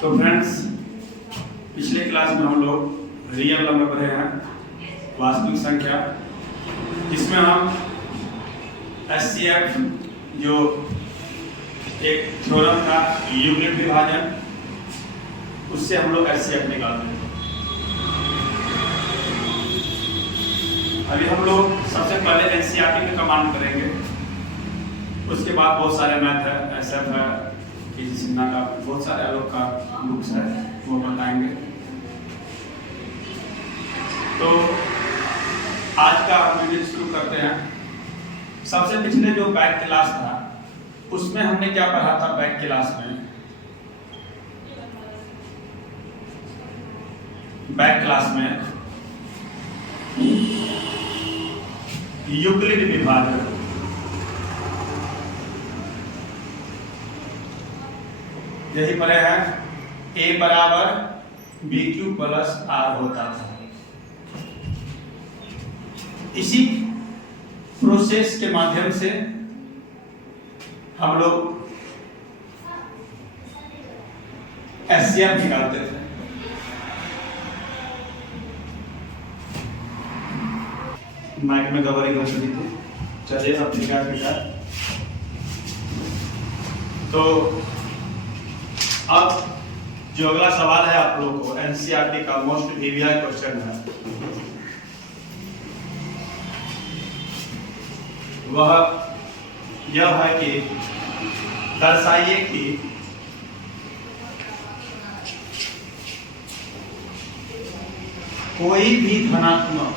तो फ्रेंड्स, पिछले क्लास में हम लोग रियल नंबर पढ़े हैं, वास्तविक संख्या, जिसमें हम एचसीएफ जो एक थ्योरम था यूक्लिड विभाजन, उससे हम लोग एचसीएफ निकालते हैं। अभी हम लोग सबसे पहले एनसीईआरटी में कमांड करेंगे, उसके बाद बहुत सारे मैथ है, एसएफ है, पीजी सिन्हा का बहुत सारे लोग का बुक्स है, वो बताएंगे। तो आज का वीडियो शुरू करते हैं। सबसे पिछले जो बैक क्लास था उसमें हमने क्या पढ़ा था? बैक क्लास में यूक्लिड विभाजन, यही पढ़े हैं। a बराबर बी क्यू प्लस आर होता था। इसी प्रोसेस के माध्यम से हम लोग एचसीएफ निकालते थे। माइक में गड़बड़ी हो चुकी थी। चलिए अब ठीक है। तो अब जो अगला सवाल है आप लोगों को, एनसीईआरटी का मोस्ट वीवीआई क्वेश्चन है, वह यह है कि दर्शाइए कि कोई भी धनात्मक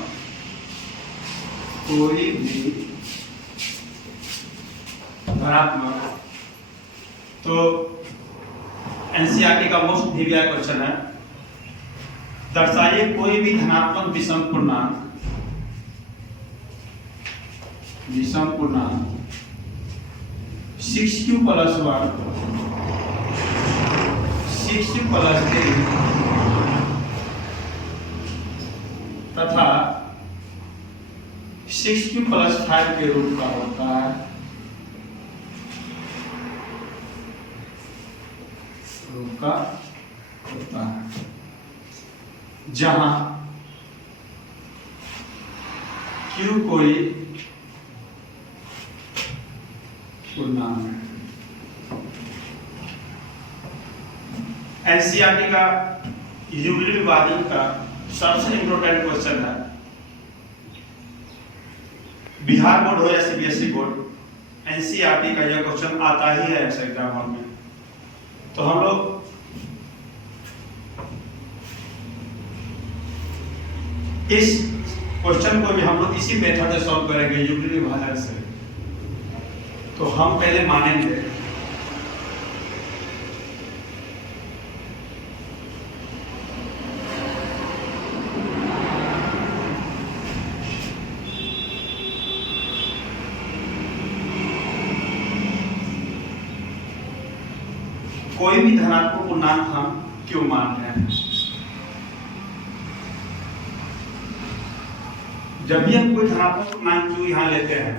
तो एनसीईआरटी का मोस्ट वीवीआई क्वेश्चन है, दर्शाइए कोई भी धनात्मक विषम पूर्णांक 6q + 1 6q + 3 तथा 6q + 5 के रूप का होता है। जहां Q कोई पूर्णांक है। एनसीईआरटी का यूक्लिड विभाजन का सबसे इंपॉर्टेंट क्वेश्चन है। बिहार बोर्ड हो या सीबीएसई बोर्ड, एनसीईआरटी का यह क्वेश्चन आता ही है एग्जाम हॉल में। तो हम लोग इस क्वेश्चन को भी हम लोग इसी मेथड से सॉल्व करेंगे, यूक्लिड विभाजन से। तो हम पहले मानेंगे कोई भी धनात्मक पूर्णांक हम क्यों मान रहे हैं। जब भी हम कोई धनात्मक पूर्णांक क्यों यहां लेते हैं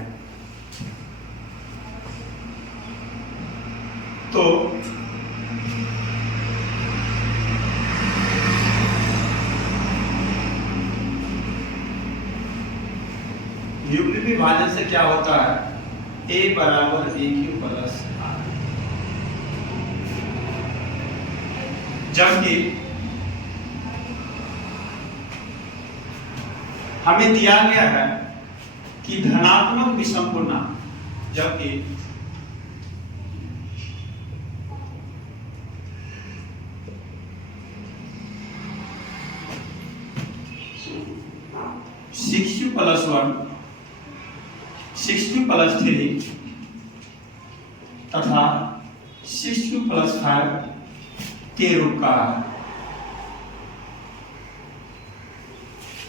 तो यूक्लिड विभाजन से क्या होता है? a बराबर बी क्यू प्लस आर। जबकि हमें दिया गया है कि धनात्मक विषम पूर्णांक, जबकि (6q + 1 6q + 3 तथा 6q + 5 के रूप का है।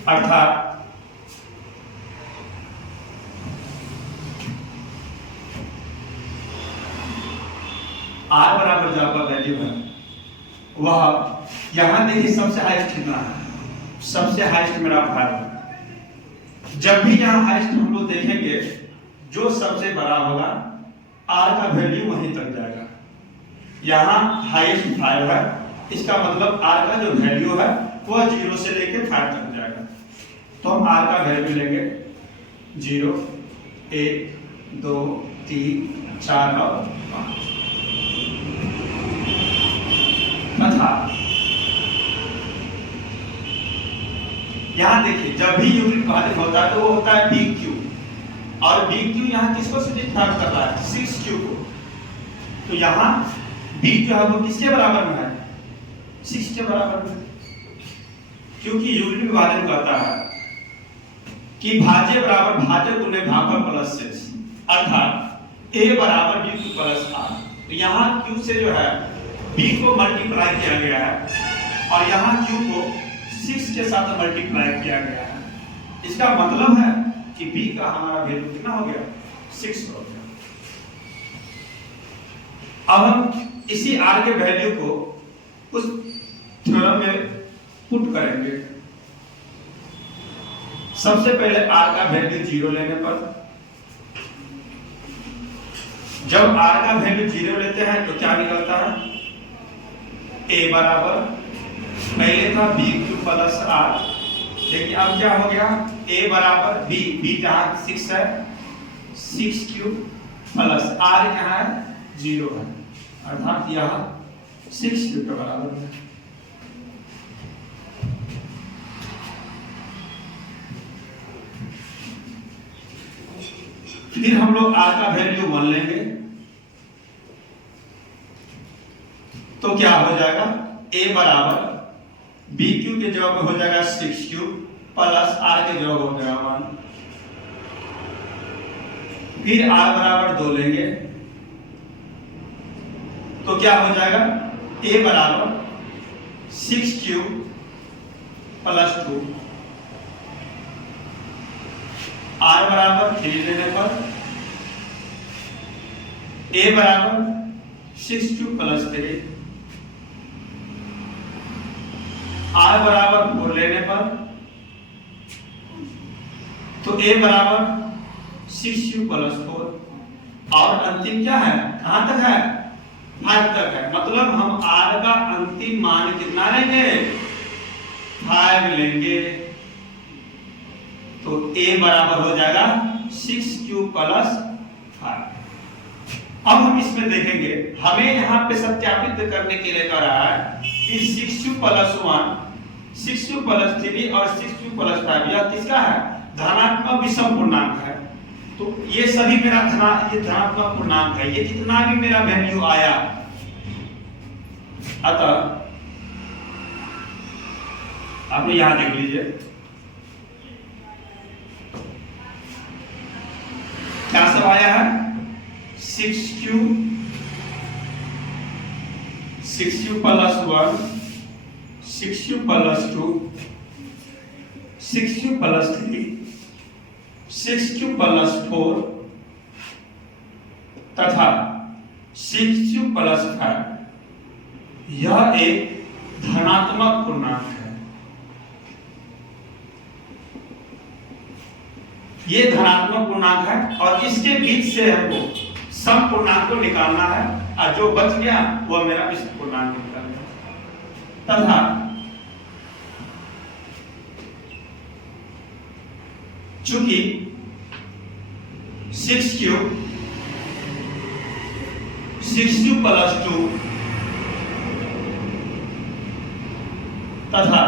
अर्थात आर बराबर जो आपका वैल्यू है वह यहां देखिए सबसे हाईएस्ट कितना है? सबसे हाईएस्ट मेरा 5 है। जब भी यहां हाईएस्ट हम लोग देखेंगे, जो सबसे बड़ा होगा आर का वैल्यू वहीं तक जाएगा। यहाँ हाईएस्ट 5 है, इसका मतलब r का जो वैल्यू है वह 0 से लेके 5 तक जाएगा। तो हम r का वैल्यू लेंगे 0, 1, 2, 3, 4 और 5 तथा यहाँ देखिए जब भी यूनिट भाजक होता है तो वो होता है BQ, और BQ यहाँ किसको सब्सिट्यूट कर रहा है 6Q को। तो यहाँ B जो है वो किसके बराबर में है 6 के बराबर में, क्योंकि यूनिट विभाजन कहता है कि भाज्य बराबर भाजक गुने भागफल प्लस शेष, अर्थात A बराबर BQ प्लस R। तो यहाँ Q से जो है B को मल्टीप्लाई किया गया है और यहाँ Q को 6 के साथ मल्टीप्लाई किया गया है। इसका मतलब है कि B का हमारा वैल्यू कितना हो गया 6 हो गया। अब हम इसी R के वैल्यू को उस थ्योरम में पुट करेंगे। सबसे पहले R का वैल्यू 0 लेने पर, जब R का वैल्यू 0 लेते हैं तो क्या निकलता है A बराबर पहले था BQ प्लस R, लेकिन अब क्या हो गया A बराबर B जहां 6 है 6Q प्लस R यहाँ है 0 है, अर्थात यह 6Q के बराबर है। फिर हम लोग R का वैल्यू 1 लेंगे तो क्या हो जाएगा A बराबर BQ के जगह पे हो जाएगा 6Q प्लस R के जगह हो जाएगा 1। फिर R बराबर 2 लेंगे तो क्या हो जाएगा A बराबर 6Q प्लस 2। R बराबर 3 लेने पर A बराबर 6Q प्लस 3। R बराबर 4 लेने पर तो A बराबर 6Q प्लस 4, और अंतिम क्या है कहां तक है 5 तक है। मतलब हम R का अंतिम मान कितना लेंगे 5 लेंगे, तो A बराबर हो जाएगा 6Q प्लस 5। अब हम इसमें देखेंगे हमें यहाँ पे सत्यापित करने के लिए कह रहा है कि 6Q प्लस 1, 6Q प्लस 3 और 6Q प्लस 5 यह किसका है धनात्मक विषम पूर्णांक है। तो ये सभी मेरा ये धनात्मक पूर्णांक है, ये जितना भी मेरा वैल्यू आया, अतः आप यहां देख लीजिए क्या सब आया है 6Q plus 1, 6Q plus 2, 6Q plus 3, 6Q plus 4 तथा 6Q प्लस 5। यह एक धनात्मक पूर्णांक है। ये धनात्मक पूर्णांक है और इसके बीच से हमको सम पूर्णांक को निकालना है, और जो बच गया वह मेरा विषम पूर्णांक निकल गया। तथा चूंकि 6Q प्लस 2 तथा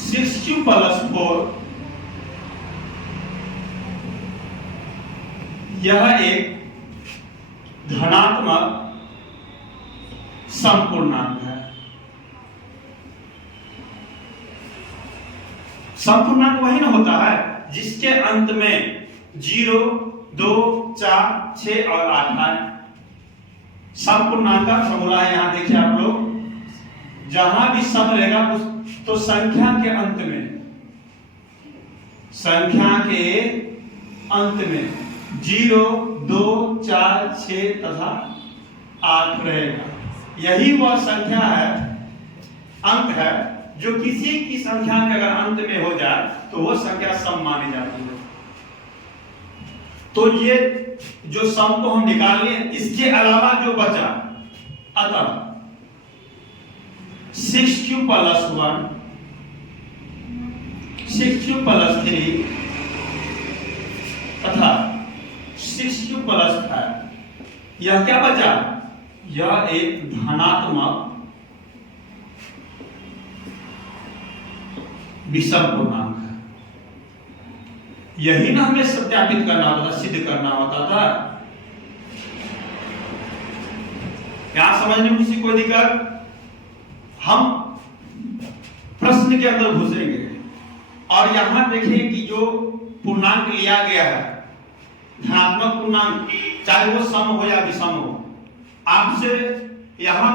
6Q प्लस 4 यह एक धनात्मक समपूर्णांक है। समपूर्णांक वही ना होता है जिसके अंत में 0, 2, 4, 6 और 8 है। समपूर्णांक का फॉर्मूला है, यहां देखिए आप लोग, जहां भी सम रहेगा तो संख्या के अंत में 0, 2, 4, 6 तथा 8 रहेगा। यही वह संख्या है, अंक है, जो किसी की संख्या के अगर अंत में हो जाए तो वह संख्या सम मानी जाती है। तो ये जो सम को हम निकाल लिए, इसके अलावा जो बचा, अतः 6 प्लस 1 6 प्लस 3 तथा 6 प्लस 5। यह क्या बचा? यह एक धनात्मक विषम पूर्णांक है। यही ना हमें सत्यापित करना होता था, सिद्ध करना होता था। क्या समझने में किसी कोई दिक्कत? हम प्रश्न के अंदर घुसेंगे और यहां देखें कि जो पूर्णांक लिया गया है, धनात्मक पूर्णांक, चाहे वो सम हो या विषम हो, आपसे यहां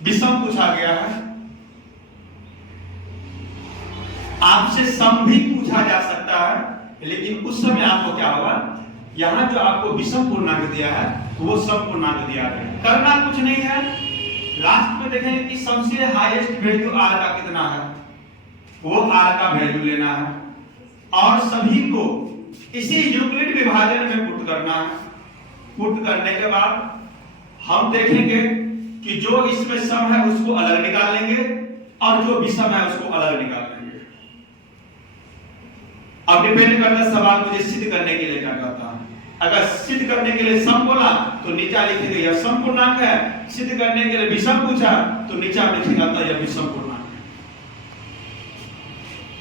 विषम पूछा गया है, आपसे सम भी पूछा जा सकता है, लेकिन उस समय आपको क्या होगा, यहां जो आपको विषम पूर्णांक दिया है वो सम पूर्णांक दिया है। करना कुछ नहीं है, लास्ट में देखेंगे कि सबसे हाईएस्ट वैल्यू आर का कितना है, वो आर का वैल्यू लेना है और सभी को इसी यूक्लिड विभाजन में पुट करना है। पुट करने के बाद हम देखेंगे कि जो इसमें सम है उसको अलग निकाल लेंगे और जो विषम है उसको अलग निकाल लेंगे। अब डिपेंड करता है सवाल मुझे सिद्ध करने के लिए क्या कहता है। अगर सिद्ध करने के लिए सम बोला तो नीचा लिखेंगे यह सम पूर्णांक है, सिद्ध करने के लिए विषम पूछा तो नीचा लिखेगा तो यह विषम पूर्णांक है।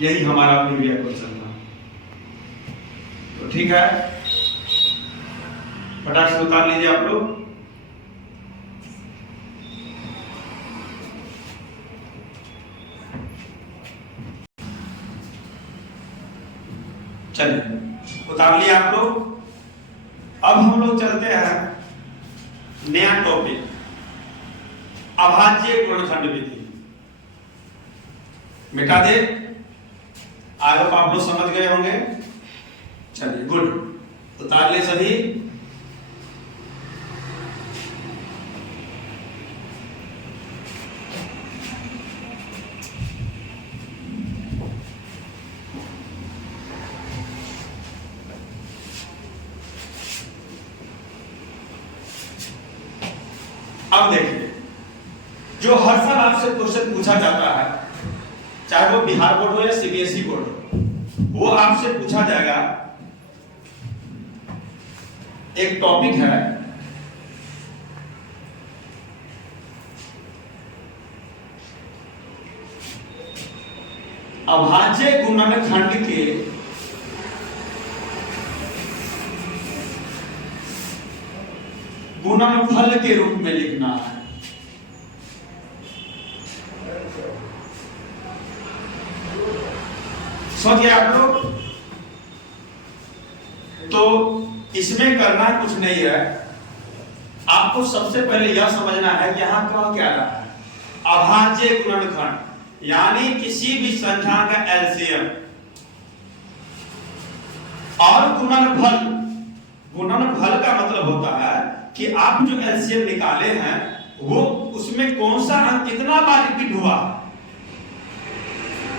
यही हमारा प्रीवियस क्वेश्चन था। तो ठीक है, फटाक से उतार लीजिए आप लोग। चलिए उतार लिया आप लोग। अब हम लोग चलते हैं नया टॉपिक, अभाज्य गुणनखंड विधि। मिटा दे, आई होप आप लोग समझ गए होंगे। चलिए गुड, उतार ले सभी। अब देखिए, जो हर साल आपसे क्वेश्चन पूछा जाता है, चाहे वो बिहार बोर्ड हो या सीबीएसई बोर्ड हो, वो आपसे पूछा जाएगा। एक टॉपिक है अभाज्य गुणनखंड के गुणनफल के रूप में लिखना है। समझिए आप लोग। तो इसमें करना कुछ नहीं है, आपको सबसे पहले यह समझना है कि यहां क्या रहा है, अभाज्य गुणनखंड, यानी किसी भी संख्या का एलसीएम और गुणनफल। गुणनफल का मतलब होता है कि आप जो एलसीएम निकाले हैं वो उसमें कौन सा अंक कितना बार रिपीट हुआ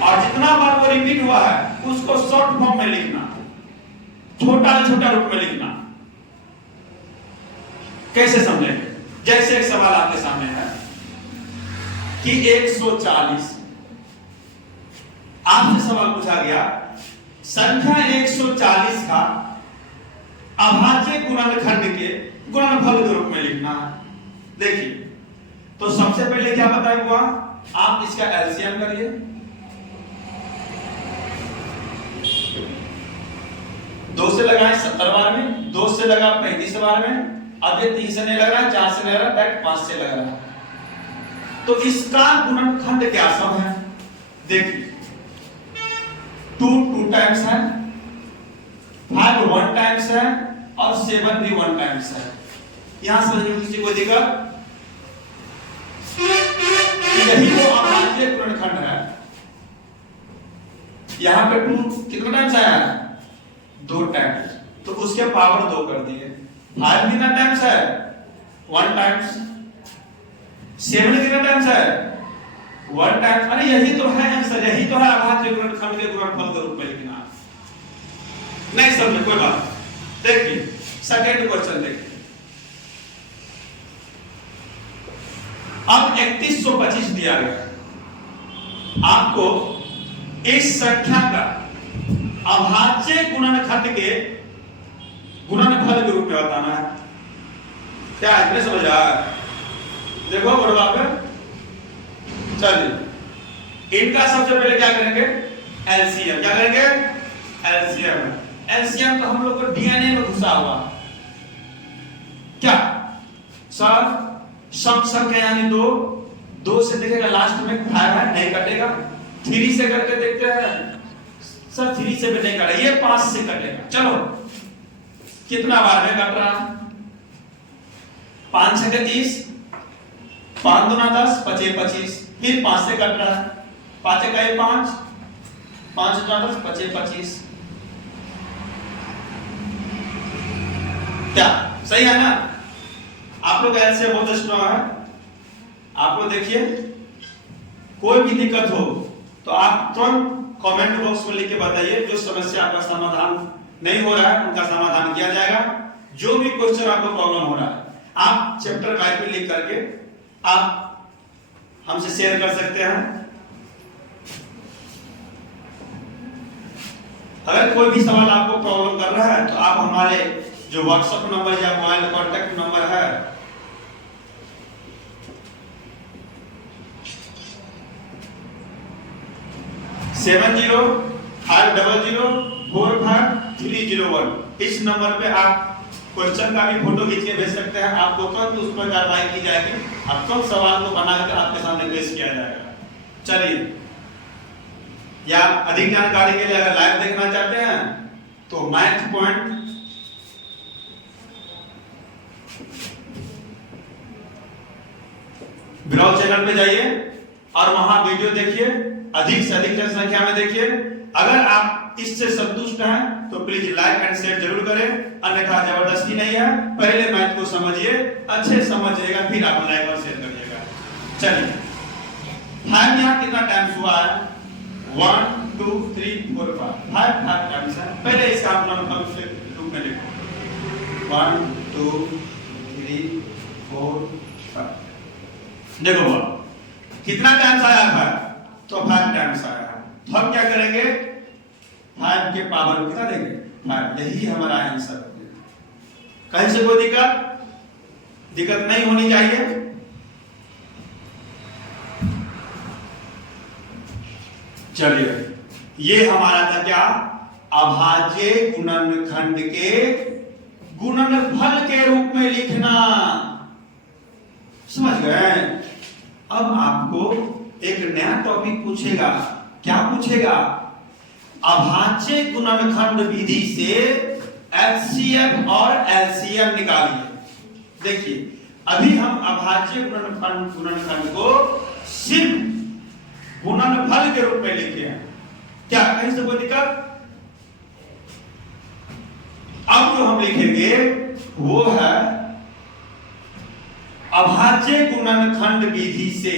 और जितना बार वो रिपीट हुआ है उसको शॉर्ट फॉर्म में लिखना, छोटा छोटा रूप में लिखना। कैसे समझेंगे? जैसे एक सवाल आपके सामने है कि 140, आपसे सवाल पूछा गया संख्या 140 का अभाज्य गुणनखंड के गुणनफल के रूप में लिखना है। देखिए, तो सबसे पहले क्या बताया हुआ, आप इसका एलसीएम करिए। दो से लगाए 70 बार में, 2 से लगा 35 बार में, अब ये 3 से नहीं लग रहा, 4 से नहीं लग रहा, डायरेक्ट 5 से लग रहा है। तो इसका गुणनखंड क्या सब है? देखिए, 2 टाइम्स है, 5 1 टाइम्स है और 7 भी 1 टाइम्स है। यहां समझने में किसी को दिक्कत? यही वो अभाज्य गुणनखंड है। यहां पे 2 कितना टाइम्स आया है? 2 टाइम्स, तो उसके पावर 2 कर दिए। 5 कितना टाइम्स है? 1 टाइम्स। 7 कितना टाइम्स है? 1 टाइम्स। अरे यही तो है आंसर, यही तो है अभाज्य गुणनखंड के गुणनफल के रूप में लिखना। नहीं समझे कोई बात। देखिए सेकंड क्वेश्चन देखिए, अब 3125 दिया गया, आपको इस संख्या का अभाज्य गुणनखंड के गुणनफल के रूप में बताना है। क्या है, समझ रहा है? देखो बड़वा पे, चलिए इनका सबसे पहले क्या करेंगे, एलसीएम। क्या करेंगे, एलसीएम। एलसीएम तो हम लोग को डीएनए में घुसा हुआ क्या सर, सम संख्या यानी दो से देखेगा लास्ट में 5 है, नहीं कटेगा। 3 से करके देखते हैं सर, 3 से भी नहीं कटेगा, ये 5 से कटेगा। चलो कितना बार में कट रहा है, 5 से 30, 5 दूना 10, 25 25, फिर 5 से कट रहा है, 5 का 5, 5 दूना 10, 25 25। क्या सही है ना? आप लोग ऐसे बहुत स्ट्रॉन्ग है। आप लोग देखिए, कोई भी दिक्कत हो तो आप तुरंत कमेंट बॉक्स में लिख के बताइए। जो समस्या आपका समाधान नहीं हो रहा है उनका समाधान किया जाएगा। जो भी क्वेश्चन आपको प्रॉब्लम हो रहा है, आप चैप्टर वाइज में लिख करके आप हमसे शेयर कर सकते हैं। अगर कोई भी सवाल आपको प्रॉब्लम कर रहा है तो आप हमारे जो व्हाट्सएप नंबर या मोबाइल कॉन्टेक्ट नंबर है, सेवन 500450301, इस नंबर पे आप क्वेश्चन का भी फोटो खींच के भेज सकते हैं। आपको तुरंत उस पर कार्रवाई की जाएगी, अब तुरंत सवाल को बनाकर आपके सामने पेश किया जाएगा। चलिए, या अधिक जानकारी के लिए अगर लाइव देखना चाहते हैं तो मैथ पॉइंट ब्राउज चैनल पे जाइए और वहां वीडियो देखिए, अधिक से अधिक जनसंख्या में देखिए। अगर आप इससे संतुष्ट हैं तो प्लीज लाइक एंड शेयर जरूर करें, अन्यथा जबरदस्ती नहीं है। पहले मैथ को समझिए, अच्छे समझिएगा, फिर आप लाइक और शेयर करिएगा। चलिए, 5 यहाँ कितना टाइम्स हुआ है, 1 2 3 4 5 टाइम्स है। पहले इसका आप गुणनफल से रूप में लिखो, 1 2 3 4 5। देखो बाबा कितना टाइम्स आया है, तो 5 टाइम्स आया है। तो हम क्या करेंगे, 5 के पावर कितना देंगे, 5। यही हमारा आंसर है। कहीं से कोई दिक्कत नहीं होनी चाहिए। चलिए, ये हमारा था क्या, अभाज्य गुणनखंड के गुणनफल के रूप में लिखना। समझ गए? अब आपको एक नया टॉपिक पूछेगा। क्या पूछेगा, अभाज्य गुणनखंड विधि से एचसीएफ और एलसीएम निकालिए। देखिए, अभी हम अभाज्य गुणनखंड को सिर्फ गुणनफल के रूप में लिखे हैं। क्या कहीं से कोई दिक्कत? अब जो हम लिखेंगे वो है अभाज्य गुणनखंड विधि से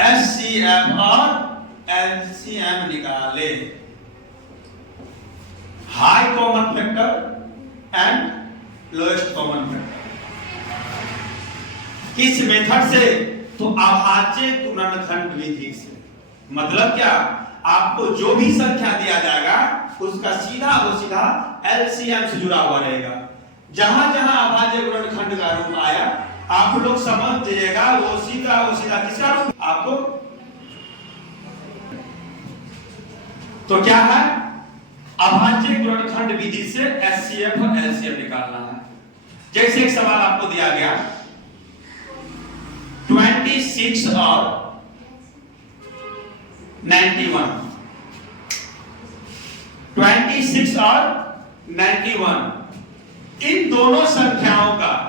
एचसीएफ और एलसीएम निकाले, high common factor and lowest common factor. किस मेथड से? तो अभाज्य गुणनखंड विधि से। मतलब क्या, आपको जो भी संख्या दिया जाएगा उसका सीधा एलसीएम से जुड़ा हुआ रहेगा। जहां जहां अभाज्य गुणनखंड का रूप आया आप लोग समझ जाइएगा, वो सीधा किसका रूप आपको। तो क्या है, अभाज्य गुणनखंड विधि से एचसीएफ और एलसीएम निकालना है। जैसे एक सवाल आपको दिया गया, 26 और 91, 26 और 91, इन दोनों संख्याओं का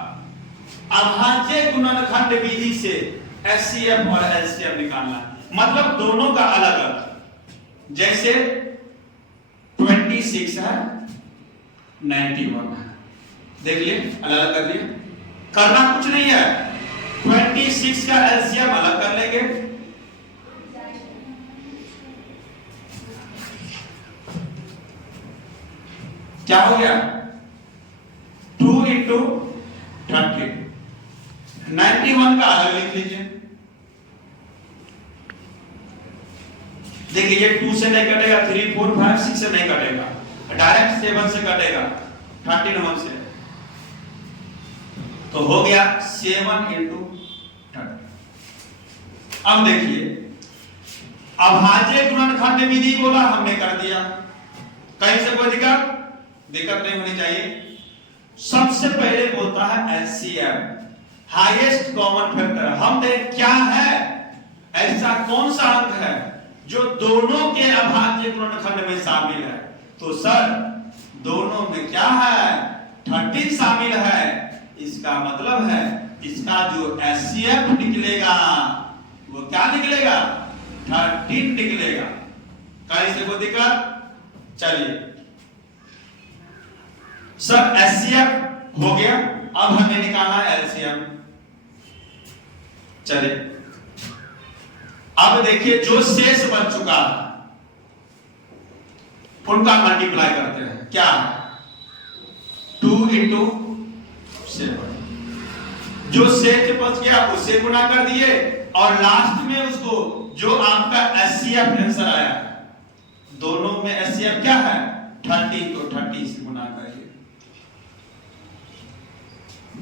अभाज्य गुणनखंड विधि से एचसीएफ और एलसीएम निकालना है। मतलब दोनों का अलग अलग। जैसे 26 है, 91 है, देख लिए, अलग अलग कर लिए। करना कुछ नहीं है, 26 का एलसीएम अलग कर लेंगे, क्या हो गया 2 इंटू 30, 91 का अलग लिख लीजिए। देखिए ये 2 से नहीं कटेगा, 3 4 5 6 से नहीं कटेगा, डायरेक्ट 7 से कटेगा 39 से, तो हो गया 7 इंटू 30। अब देखिए अभाज्य गुणनखंड विधि बोला, हमने कर दिया, कहीं से कोई दिक्कत नहीं होनी चाहिए। सबसे पहले बोलता है एलसीएम, हाईएस्ट कॉमन फैक्टर। हम देख क्या है, ऐसा कौन सा अंक है जो दोनों के अभाज्य गुणनखंड में शामिल है। तो सर दोनों में क्या है 13 शामिल है, इसका मतलब है इसका जो एचसीएफ निकलेगा वो क्या निकलेगा 13 निकलेगा। कहीं से कोई दिक्कत? चलिए सब एचसीएफ हो गया, अब हमें निकालना है एलसीएम। चलिए अब देखिए जो शेष बच चुका है उनका मल्टीप्लाई करते हैं, क्या है 2 इंटू 7, जो शेष बच गया उससे गुना कर दिए और लास्ट में उसको जो आपका एचसीएफ आंसर आया है, दोनों में एचसीएफ क्या है 30, तो 30 से गुना करिए।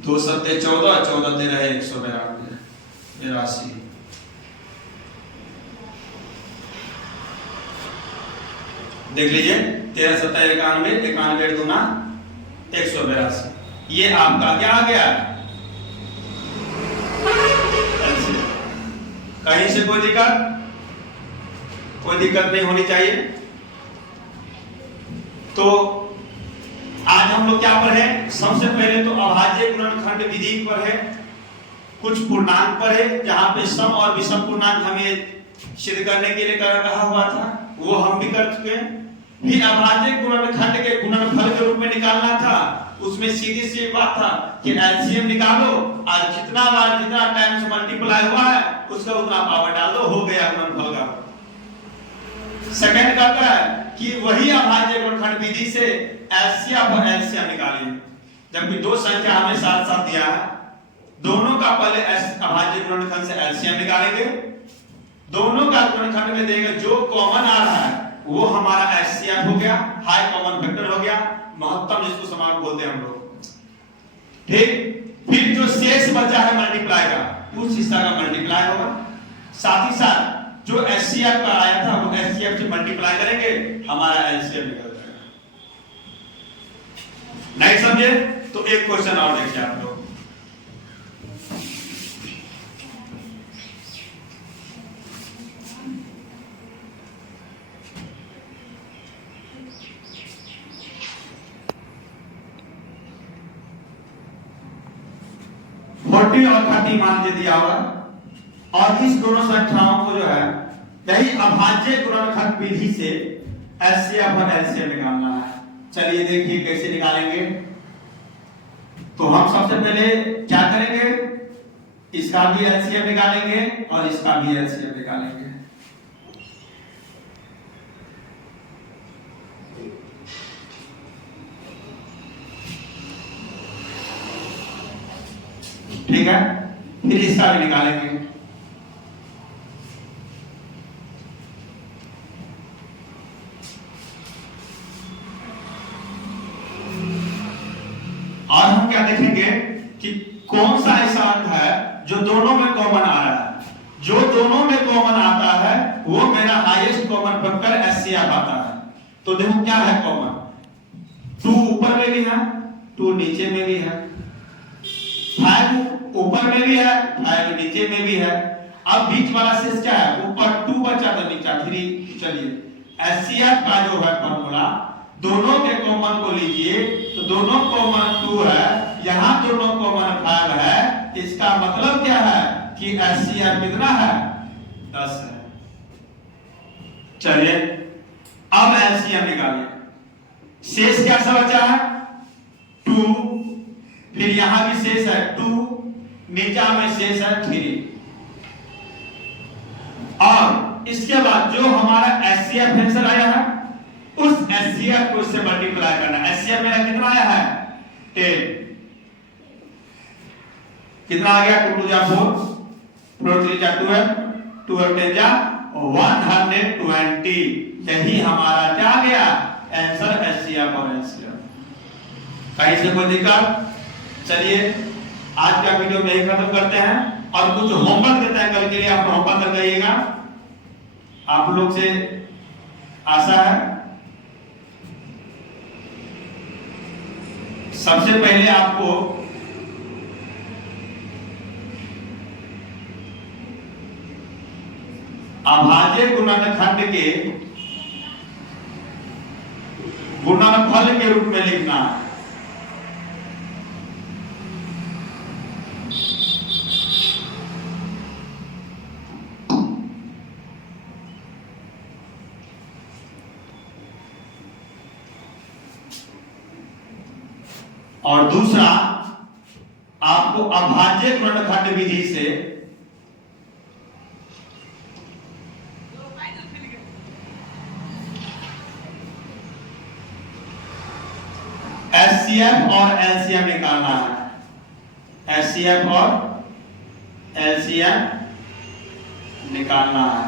2 सत्ते 14, 14 दे रहे 182। देख लीजिए 13 सत्ता 91, 91 गुना 182, ये आपका क्या आ गया। कहीं से कोई दिक्कत नहीं होनी चाहिए। तो आज हम लोग क्या पढ़े, सबसे पहले तो अभाज्य गुणनखंड विधि पर है, कुछ पूर्णांक पर है जहां पे सम और विषम पूर्णांक हमें सिद्ध करने के लिए कहा हुआ था, वो हम भी कर चुके हैं। फिर अभाज्य गुणनखंड के गुणनफल के रूप में निकालना था, उसमें सीधी सी बात था कि एलसीएम निकालो और जितना बार जितना टाइम से मल्टीप्लाई हुआ है उसका उतना पावर डाल दो, हो गया गुणनफल का। सेकंड कहता है कि वही अभाज्य गुणनखंड विधि से एचसीएफ और एलसीएम निकालिए, जबकि दो संख्या हमें साथ साथ दिया है, दोनों का पहले अभाज्य गुणनखंड से एलसीएम निकालेंगे, दोनों का गुणनखंड में देंगे, जो कॉमन आ रहा है वो हमारा एचसीएफ हो गया, हाई कॉमन फैक्टर हो गया, महत्तम जिसको समान बोलते हैं हम लोग। ठीक, फिर जो शेष बचा है मल्टीप्लाई का, उस हिस्सा का मल्टीप्लाई होगा, साथ ही साथ जो एचसीएफ का आया था वो एचसीएफ से मल्टीप्लाई करेंगे, हमारा एलसीएम निकल जाएगा। नहीं समझे तो एक क्वेश्चन और देखिए आप लोग। और 30 मान के दिया हुआ, और इस दोनों संख्याओं को जो है यही अभाज्य गुणनखंड विधि से एचसीएफ और एलसीएम निकालना है। चलिए देखिए कैसे निकालेंगे। तो हम सबसे पहले क्या करेंगे, इसका भी एलसीएम निकालेंगे और इसका भी एलसीएम निकालेंगे। ठीक है, फिर इसका भी निकालेंगे। और हम क्या देखेंगे कि कौन सा ऐसा अंक है जो दोनों में कॉमन आ रहा है। जो दोनों में कॉमन आता है वो मेरा हाईएस्ट कॉमन फैक्टर एचसीएफ आता है। तो देखो क्या है कॉमन, 2 ऊपर में भी है, 2 नीचे में भी है, 5 ऊपर में भी है, 5 नीचे में भी है। अब बीच वाला शेष क्या है, ऊपर 2 बचा तो नीचे 3। चलिए एचसीएफ का जो है फॉर्मूला, दोनों के कॉमन को लीजिए तो दोनों कॉमन 2 है, यहां दोनों कॉमन 5 है, इसका मतलब क्या है कि एचसीएफ कितना है 10 है। चलिए अब एलसीएम निकालिए। शेष कैसा बचा है 2, फिर यहां भी शेष है 2, नीचा में शेष है 3, और इसके बाद जो हमारा एचसीएफ आंसर आया है उस HCF को इससे मल्टीप्लाई करना। HCF मेरा कितना आया है 10, कितना आ गया 2 2 जा 4, 4 3 जा 12, 12 10 जा 120। यही हमारा क्या गया आंसर HCF और LCM। कहीं से कोई दिक्कत? चलिए आज का वीडियो में ही खत्म करते हैं और कुछ होमवर्क देते हैं कल के लिए। आप होमवर्क कर जाइएगा, आप लोग से आशा है। सबसे पहले आपको अभाज्य गुणनखंड के गुणनफल के रूप में लिखना है। और दूसरा आपको अभाज्य गुणनखंड विधि से HCF और LCM निकालना है। HCF और LCM निकालना है।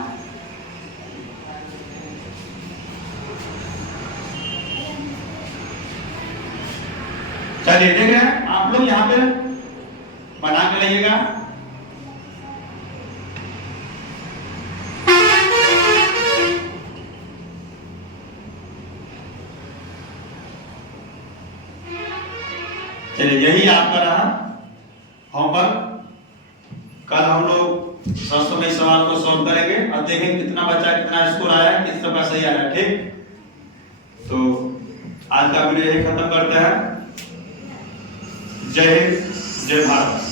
चलिए देख रहे हैं आप लोग, यहां पे बना के लाइएगा। चलिए यही आपका रहा होमवर्क। कल हम लोग 700 में सवाल को सॉल्व करेंगे और देखेंगे कितना बच्चा कितना स्कोर आया, किस तरह सही आया। ठीक, तो आज का वीडियो यही खत्म करते हैं। जय हिंद, जय भारत।